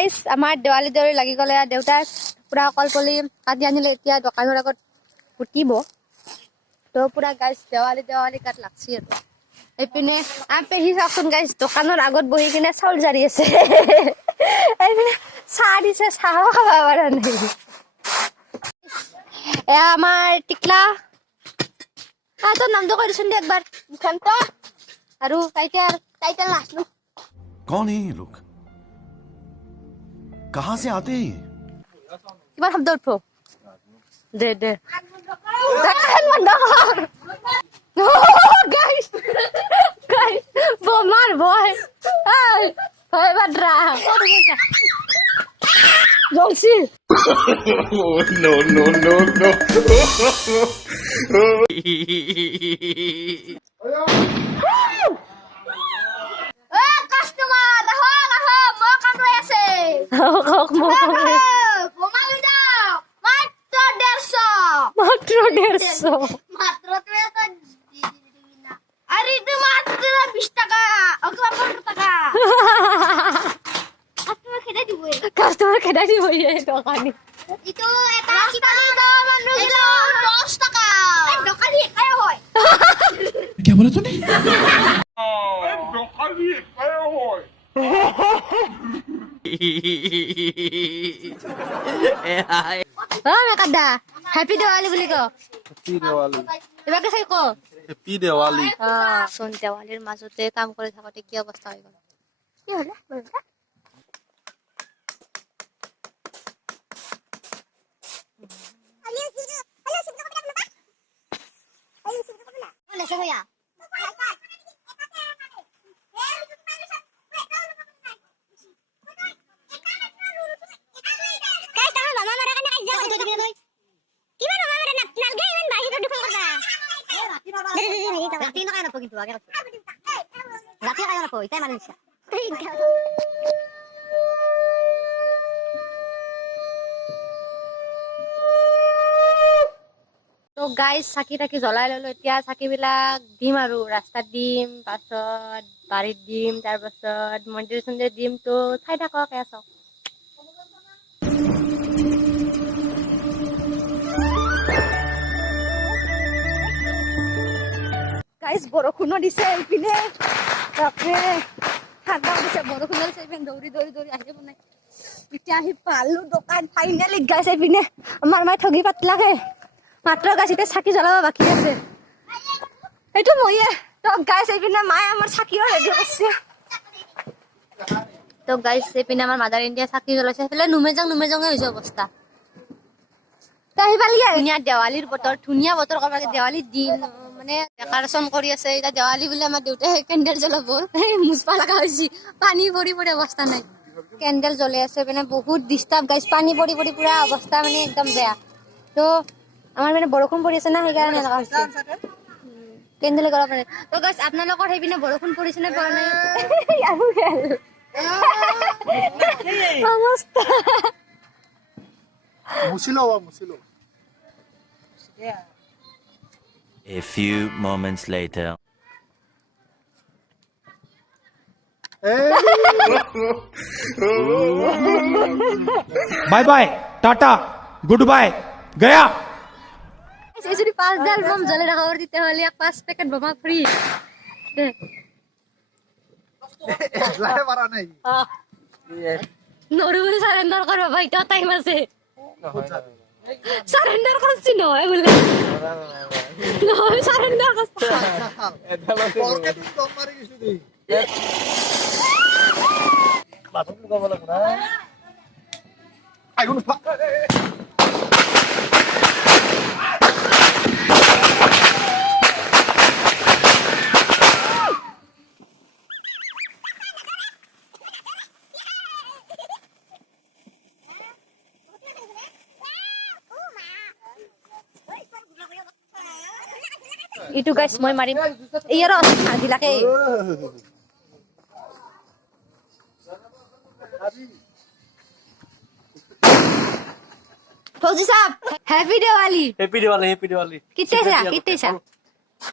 Guys আমাৰ দেৱালী লাগি গলে দেউতাই পুৰা কলপলি কাটি আনিলে এতিয়া দোকানৰ আগত ফুটিব তো পুৰা গাইস দেৱালী কাট লাগছি আৰু এইপিনে পেহি চাওকচোন গাইস দোকানৰ আগত বহি কিনে চাউল জাৰি আছে এইপিনে চাহ দিছে চাহ খাব পৰা নাই এয়া আমাৰ টিকলা তোৰ নামটো কৈ দিছোন দে একবাৰ শান্ত আৰু টাইটেল নাচলো कौन है ये लोग कहां से आते हैं কিমান শব্দ উঠব দে দোকান বন্ধ কর গাইস বোমার ভয় ভয় বাদরা জলছি no no no no customer রাহো মো কাম রই আছে বোমা লই দাও মাত্র 150 মাত্র তুই তো দিবি না আরে তুই মাত্র 20 টাকা ওকে 15 টাকা কাস্টমার খেদা দিব এই দোকানি ইতো এটা চিকানি দাও মানুষ 10 টাকা এই দোকানি একাই হয় क्या बोला तूने মেকাদা হ্যাপি দিওয়ালি বুলি কও হ্যাপি দিওয়ালি এবাকে চাই কও হ্যাপি দিওয়ালি সোন দেৱালীৰ মাজতে কাম কৰি থাকতে কি অৱস্থা হৈ গল কি হল তো গাইস চাকি টাকি জ্বলাই ললো এতিয়া চাকিবিলাক দিম আৰু ৰাস্তাত দিম পাছত বাৰীত দিম তাৰ পাছত মন্দিৰ চন্দিৰ দিম তো চাই থাকক এয়া চাওক গাইস বৰষুণো দিছে এইপিনে তাকে ঠাণ্ডা দিছে বৰষুণো দিছে এইপিনে দৌৰি আহিব নাই এতিয়া আহি পালো দোকান ফাইনেলি গাইস এইপিনে আমাৰ মাই ঠগি পাতলাকে মাত্ৰ গাছিতে চাকি জ্বলাব বাকি আছে এইটো মইয়ে তো গাইস এইপিনে মায়ে আমাৰ চাকিও ৰেডি কৰিছে তো গাইস এইপিনে আমাৰ মাদাৰ ইণ্ডিয়া চাকি জ্বলাইছে সেইফালে নুমেজং হৈছে অৱস্থা তো আহি পালি ধুনীয়া দেৱালীৰ বতৰ ধুনীয়া বতৰ কৰবাকে দেৱালীৰ দিন মানে ডেকাৰেশ্যন কৰি আছে এতিয়া দেৱালী বুলি আমাৰ দেউতাই কেণ্ডেল জ্বলাব মুচপা লগা হৈছে পানী পৰি অৱস্থা নাই কেণ্ডেল জ্বলে আছে মানে বহুত ডিষ্টাৰ্ব গাইস পানী পৰি পুৰা অৱস্থা মানে একদম বেয়া তো আমাৰ মানে বৰষুণ পৰি আছে না সেইকাৰণে এনেকুৱা হৈছে কেণ্ডেল জ্বলাব পাৰে তো গাইস আপোনালোকৰ সেইপিনে বৰষুণ পৰিছে নে পৰা নাই অৱস্থা মুছিলো A few moments later. Bye bye tata goodbye गया যদি 5 ডাল বম জ্বলে রাখা আর দিতে হলে 5 প্যাকেট বোমা ফ্রি লাহে মারা নাই নরুল সারেন্ডার করব ভাই তো টাইম আছে সারেন্ডার করছি নয় বলে নয় সারেন্ডার করছি পরকে তুমি দম মারি কিছু দি বাথরুম কব লাগব না আইগুন itu guys মই মাৰিম iya ros আজিলাকে फौजी साहब हैप्पी दिवाली हैप्पी दिवाली कितने से